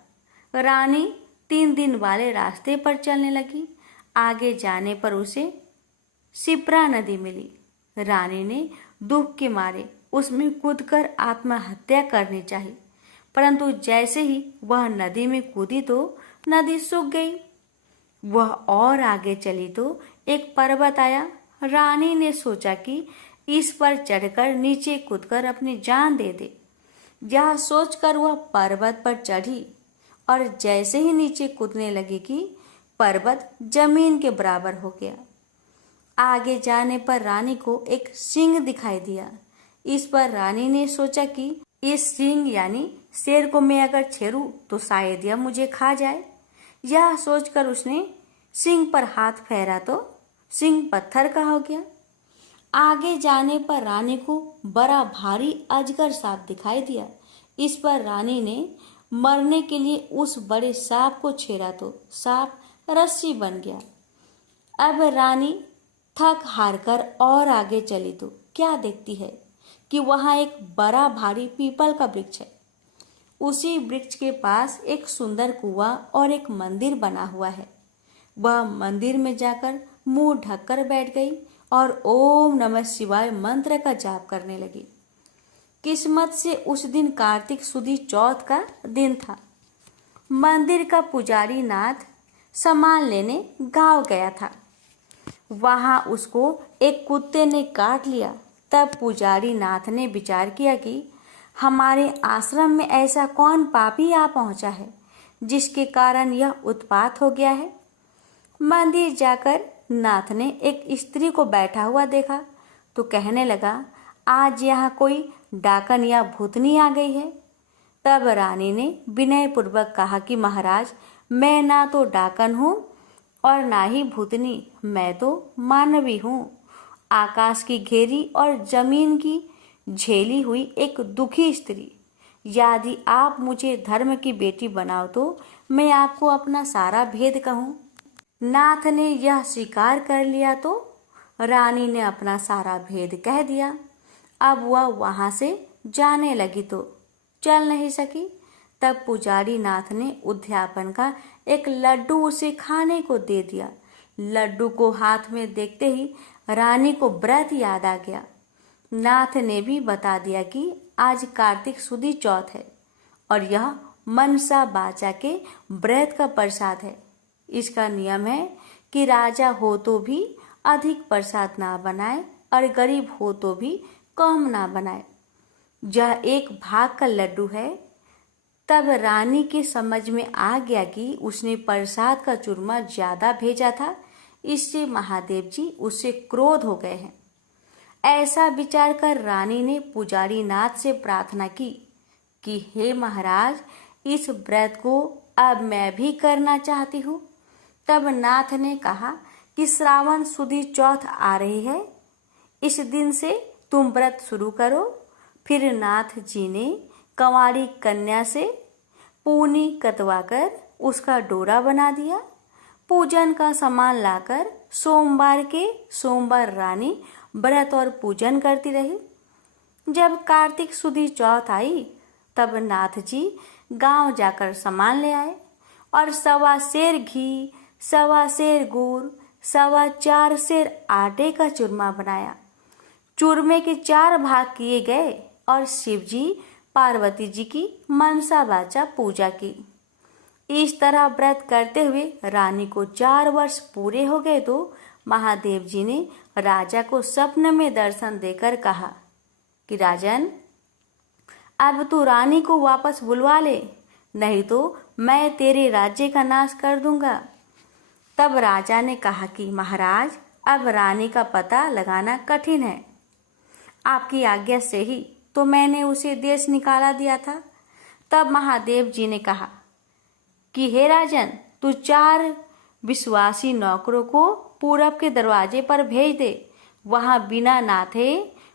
रानी 3 दिन वाले रास्ते पर चलने लगी। आगे जाने पर उसे शिप्रा नदी मिली। रानी ने दुख के मारे उसमें कूदकर आत्महत्या करनी चाहिए, परंतु जैसे ही वह नदी में कूदी तो नदी सूख गई। वह और आगे चली तो एक पर्वत आया। रानी ने सोचा कि इस पर चढ़कर नीचे कूदकर अपनी जान दे दे। यह सोचकर वह पर्वत पर चढ़ी और जैसे ही नीचे कूदने लगी कि पर्वत जमीन के बराबर हो गया। आगे जाने पर रानी को एक सिंह दिखाई दिया। इस पर रानी ने सोचा कि इस सिंह यानी शेर को मैं अगर छेड़ूं तो शायद यह मुझे खा जाए। यह सोचकर उसने सिंह पर हाथ फेरा तो सिंह पत्थर का हो गया। आगे जाने पर रानी को बड़ा भारी अजगर सांप दिखाई दिया। इस पर रानी ने मरने के लिए उस बड़े सांप को छेड़ा तो सांप रस्सी बन गया। अब रानी थक हार कर और आगे चली तो क्या देखती है कि वहां एक बड़ा भारी पीपल का वृक्ष है। उसी वृक्ष के पास एक सुंदर कुआं और एक मंदिर बना हुआ है। वह मंदिर में जाकर मुंह ढककर बैठ गई और ओम नमः शिवाय मंत्र का जाप करने लगी। किस्मत से उस दिन कार्तिक सुदी चौथ का दिन था। मंदिर का पुजारी नाथ सामान लेने गांव गया था। वहां उसको एक कुत्ते ने काट लिया। तब पुजारी नाथ ने विचार किया कि हमारे आश्रम में ऐसा कौन पापी आ पहुंचा है जिसके कारण यह उत्पात हो गया है। मंदिर जाकर नाथ ने एक स्त्री को बैठा हुआ देखा तो कहने लगा, आज यहाँ कोई डाकन या भूतनी आ गई है। तब रानी ने विनयपूर्वक कहा कि महाराज, मैं ना तो डाकन हूँ और ना ही भूतनी, मैं तो मानवी हूँ, आकाश की घेरी और जमीन की झेली हुई एक दुखी स्त्री। यदि आप मुझे धर्म की बेटी बनाओ तो मैं आपको अपना सारा भेद कहूँ। नाथ ने यह स्वीकार कर लिया तो रानी ने अपना सारा भेद कह दिया। अब वह वहां से जाने लगी तो चल नहीं सकी। तब पुजारी नाथ ने उद्यापन का एक लड्डू उसे खाने को दे दिया। लड्डू को हाथ में देखते ही रानी को व्रत याद आ गया। नाथ ने भी बता दिया कि आज कार्तिक सुदी चौथ है और यह मनसा बाचा के व्रत का प्रसाद है। इसका नियम है कि राजा हो तो भी अधिक प्रसाद ना बनाए और गरीब हो तो भी कम ना बनाए। यह एक भाग का लड्डू है। तब रानी के समझ में आ गया कि उसने प्रसाद का चूरमा ज्यादा भेजा था, इससे महादेव जी उससे क्रोध हो गए हैं। ऐसा विचार कर रानी ने पुजारी नाथ से प्रार्थना की कि हे महाराज, इस व्रत को अब मैं भी करना चाहती हूँ। तब नाथ ने कहा कि श्रावण सुदी चौथ आ रही है, इस दिन से तुम व्रत शुरू करो। फिर नाथ जी ने कंवारी कन्या से पूनी कतवाकर उसका डोरा बना दिया। पूजन का सामान लाकर सोमवार के सोमवार रानी व्रत और पूजन करती रही। जब कार्तिक सुदी चौथ आई तब नाथ जी गांव जाकर सामान ले आए और 1.25 सेर घी, 1.25 सेर गुड़, 4.25 सेर आटे का चूरमा बनाया। चूरमे के 4 भाग किए गए और शिव जी पार्वती जी की मनसा वाचा पूजा की। इस तरह व्रत करते हुए रानी को 4 वर्ष पूरे हो गए तो महादेव जी ने राजा को स्वप्न में दर्शन देकर कहा कि राजन, अब तू रानी को वापस बुलवा ले, नहीं तो मैं तेरे राज्य का नाश कर दूंगा। तब राजा ने कहा कि महाराज, अब रानी का पता लगाना कठिन है। आपकी आज्ञा से ही तो मैंने उसे देश निकाला दिया था। तब महादेव जी ने कहा कि हे राजन, तू 4 विश्वासी नौकरों को पूरब के दरवाजे पर भेज दे। वहां बिना नाथे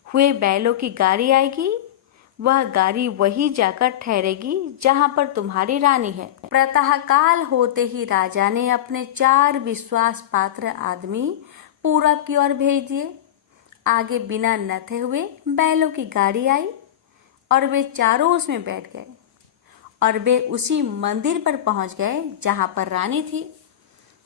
हुए बैलों की गाड़ी आएगी। वह गाड़ी वही जाकर ठहरेगी जहां पर तुम्हारी रानी है। प्रातःकाल होते ही राजा ने अपने 4 विश्वास पात्र आदमी पूरब की ओर भेज दिए। आगे बिना नथे हुए बैलों की गाड़ी आई और वे चारों उसमें बैठ गए और वे उसी मंदिर पर पहुंच गए जहां पर रानी थी।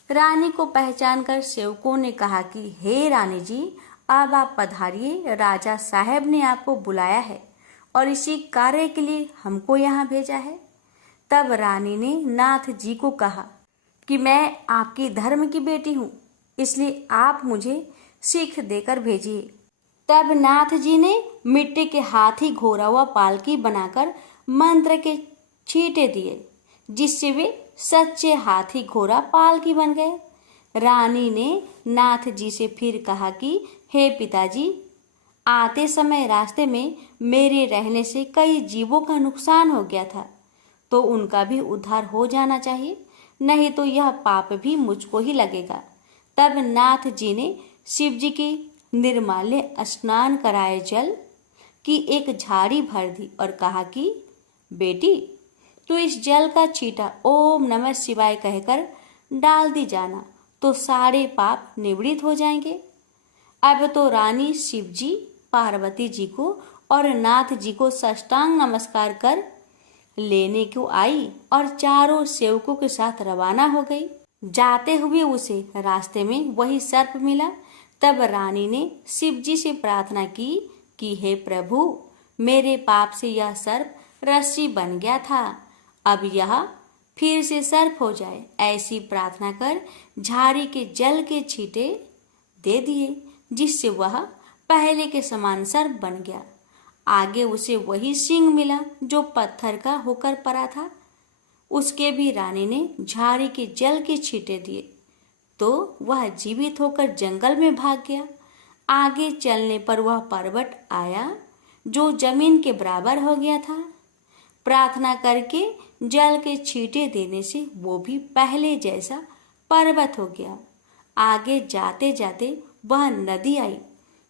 रानी को पहचानकर सेवकों ने कहा कि हे रानी जी, अब आप पधारिए, राजा साहब ने आपको बुलाया है और इसी कार्य के लिए हमको यहाँ भेजा है। तब रानी ने नाथ जी को कहा कि मैं आपकी धर्म की बेटी हूँ, इसलिए आप मुझे सीख देकर भेजिए। तब नाथ जी ने मिट्टी के हाथी घोड़ा हुआ पालकी बनाकर मंत्र के छींटे दिए, जिससे वे सच्चे हाथी घोड़ा पालकी बन गए। रानी ने नाथ जी से फिर कहा कि हे पिताजी, आते समय रास्ते में मेरे रहने से कई जीवों का नुकसान हो गया था, तो उनका भी उद्धार हो जाना चाहिए, नहीं तो यह पाप भी मुझको ही लगेगा। तब नाथ जी ने शिव जी की निर्माल्य स्नान कराए जल की एक झाड़ी भर दी और कहा कि बेटी, तू इस जल का छींटा ओम नमः शिवाय कहकर डाल दी जाना, तो सारे पाप निवृत्त हो जाएंगे। अब तो रानी शिव जी, पार्वती जी को और नाथ जी को साष्टांग नमस्कार कर लेने को आई और चारों सेवकों के साथ रवाना हो गई। जाते हुए उसे रास्ते में वही सर्प मिला। तब रानी ने शिव जी से प्रार्थना की कि हे प्रभु, मेरे पाप से यह सर्प रस्सी बन गया था, अब यह फिर से सर्प हो जाए। ऐसी प्रार्थना कर झाड़ी के जल के छींटे दे दिए, जिससे वह पहले के समान सर्प बन गया। आगे उसे वही सिंह मिला जो पत्थर का होकर पड़ा था। उसके भी रानी ने झाड़ी के जल के छींटे दिए तो वह जीवित होकर जंगल में भाग गया। आगे चलने पर वह पर्वत आया जो जमीन के बराबर हो गया था। प्रार्थना करके जल के छींटे देने से वो भी पहले जैसा पर्वत हो गया। आगे जाते जाते वह नदी आई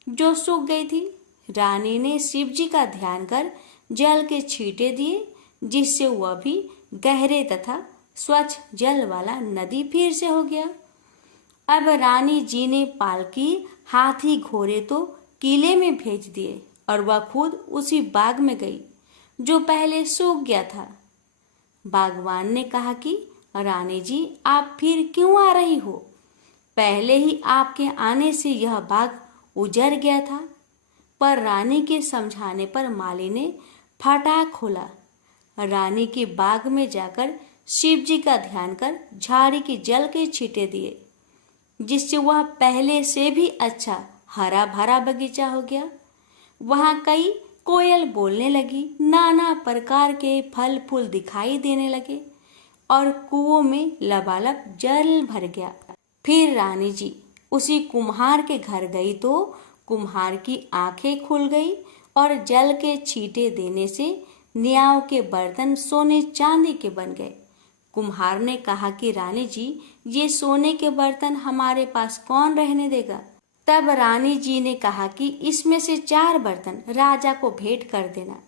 जो सूख गई थी। रानी ने शिव जी का ध्यान कर जल के छींटे दिए, जिससे वह भी गहरे तथा स्वच्छ जल वाला नदी फिर से हो गया। अब रानी जी ने पालकी, हाथी, घोड़े तो किले में भेज दिए और वह खुद उसी बाग में गई जो पहले सूख गया था। बागवान ने कहा कि रानी जी, आप फिर क्यों आ रही हो? पहले ही आपके आने से यह बाग उजड़ गया था। पर रानी के समझाने पर माली ने फाटक खोला। रानी के बाग में जाकर शिव जी का ध्यान कर झाड़ी की जल के छींटे दिए, जिससे वह पहले से भी अच्छा हरा भरा बगीचा हो गया। वहां कई कोयल बोलने लगी, नाना प्रकार के फल फूल दिखाई देने लगे और कुओं में लबालब जल भर गया। फिर रानी जी उसी कुम्हार के घर गई तो कुम्हार की आंखें खुल गई और जल के छींटे देने से न्याव के बर्तन सोने चांदी के बन गए। कुम्हार ने कहा कि रानी जी, ये सोने के बर्तन हमारे पास कौन रहने देगा? तब रानी जी ने कहा कि इसमें से 4 बर्तन राजा को भेंट कर देना।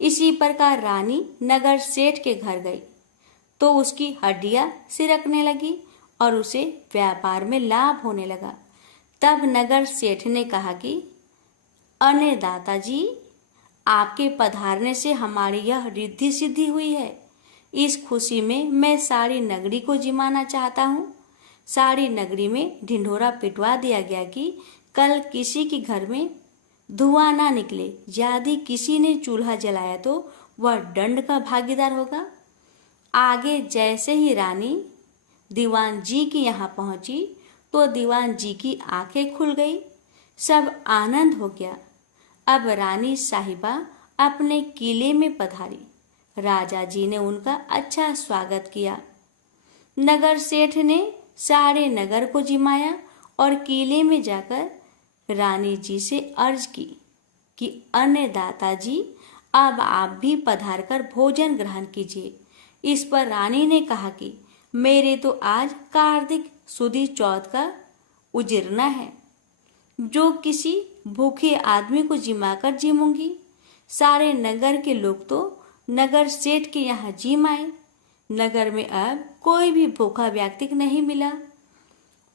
इसी प्रकार रानी नगर सेठ के घर गई तो उसकी हड्डियां सिरकने लगी और उसे व्यापार में लाभ होने लगा। तब नगर सेठ ने कहा कि अने दाता जी, आपके पधारने से हमारी यह रिद्धि सिद्धि हुई है। इस खुशी में मैं सारी नगरी को जिमाना चाहता हूँ। सारी नगरी में ढिंढोरा पिटवा दिया गया कि कल किसी के घर में धुआं ना निकले। यदि किसी ने चूल्हा जलाया तो वह दंड का भागीदार होगा। आगे जैसे ही रानी दीवान जी के यहाँ पहुंची तो दीवान जी की आंखें खुल गई। सब आनंद हो गया। अब रानी साहिबा अपने किले में पधारी। राजा जी ने उनका अच्छा स्वागत किया। नगर सेठ ने सारे नगर को जिमाया और किले में जाकर रानी जी से अर्ज की कि अन्य दाता जी, अब आप भी पधार कर भोजन ग्रहण कीजिए। इस पर रानी ने कहा कि मेरे तो आज कार्तिक सुदी चौथ का उजिरना है, जो किसी भूखे आदमी को जिमाकर जिमूंगी। सारे नगर के लोग तो नगर सेठ के यहाँ जिम आए। नगर में अब कोई भी भूखा व्यक्ति नहीं मिला।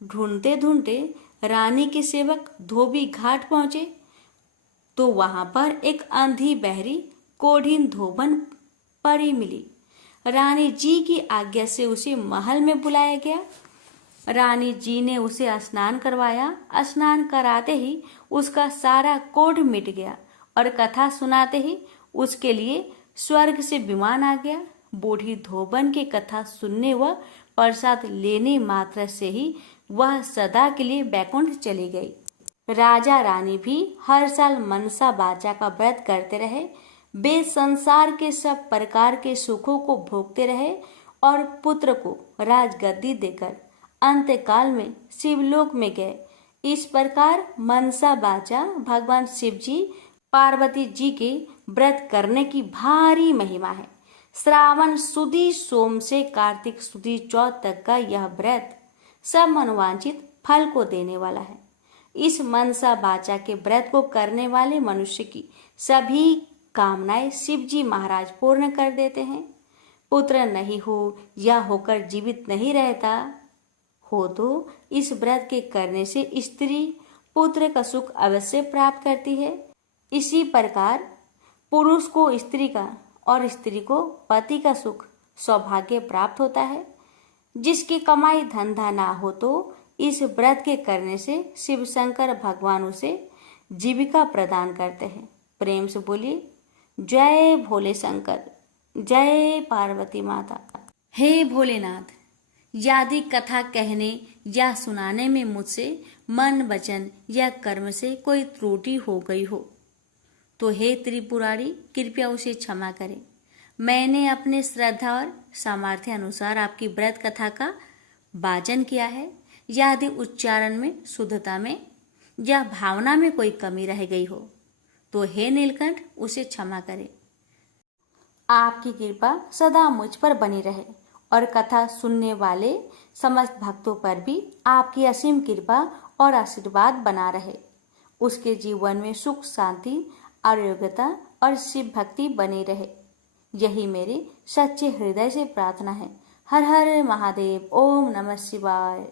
ढूंढते ढूंढते रानी के सेवक धोबी घाट पहुंचे तो वहां पर एक अंधी बहरी कोढ़ीन धोबन परी मिली। रानी जी की आज्ञा से उसे महल में बुलाया गया। रानी जी ने उसे स्नान करवाया। स्नान कराते ही उसका सारा कोढ़ मिट गया और कथा सुनाते ही उसके लिए स्वर्ग से विमान आ गया। बूढ़ी धोबन की कथा सुनने व प्रसाद लेने मात्र से ही वह सदा के लिए बैकुंठ चली गई। राजा रानी भी हर साल मनसा बाचा का व्रत करते रहे। वे संसार के सब प्रकार के सुखों को भोगते रहे और पुत्र को राजगद्दी देकर अंत्यकाल में शिवलोक में गए। इस प्रकार मनसा बाचा भगवान शिव जी पार्वती जी के व्रत करने की भारी महिमा है। श्रावण सुदी सोम से कार्तिक सुदी चौथ तक का यह व्रत सब मनोवांछित फल को देने वाला है। इस मनसा बाचा के व्रत को करने वाले मनुष्य की सभी कामनाएं शिव जी महाराज पूर्ण कर देते हैं। पुत्र नहीं हो या होकर जीवित नहीं रहता हो तो इस व्रत के करने से स्त्री पुत्र का सुख अवश्य प्राप्त करती है। इसी प्रकार पुरुष को स्त्री का और स्त्री को पति का सुख सौभाग्य प्राप्त होता है। जिसकी कमाई धंधा ना हो तो इस व्रत के करने से शिव शंकर भगवान उसे जीविका प्रदान करते हैं। प्रेम से बोलिए जय भोले शंकर, जय पार्वती माता। हे भोलेनाथ, यदि कथा कहने या सुनाने में मुझसे मन वचन या कर्म से कोई त्रुटि हो गई हो तो हे त्रिपुरारी कृपया उसे क्षमा करें। मैंने अपने श्रद्धा और सामर्थ्य अनुसार आपकी व्रत कथा का वाचन किया है। यदि उच्चारण में, शुद्धता में या भावना में कोई कमी रह गई हो तो हे नीलकंठ उसे क्षमा करें। आपकी कृपा सदा मुझ पर बनी रहे और कथा सुनने वाले समस्त भक्तों पर भी आपकी असीम कृपा और आशीर्वाद बना रहे। उसके जीवन में सुख, शांति, आरोग्यता और शिव भक्ति बनी रहे। यही मेरी सच्चे हृदय से प्रार्थना है। हर हर महादेव। ओम नमः शिवाय।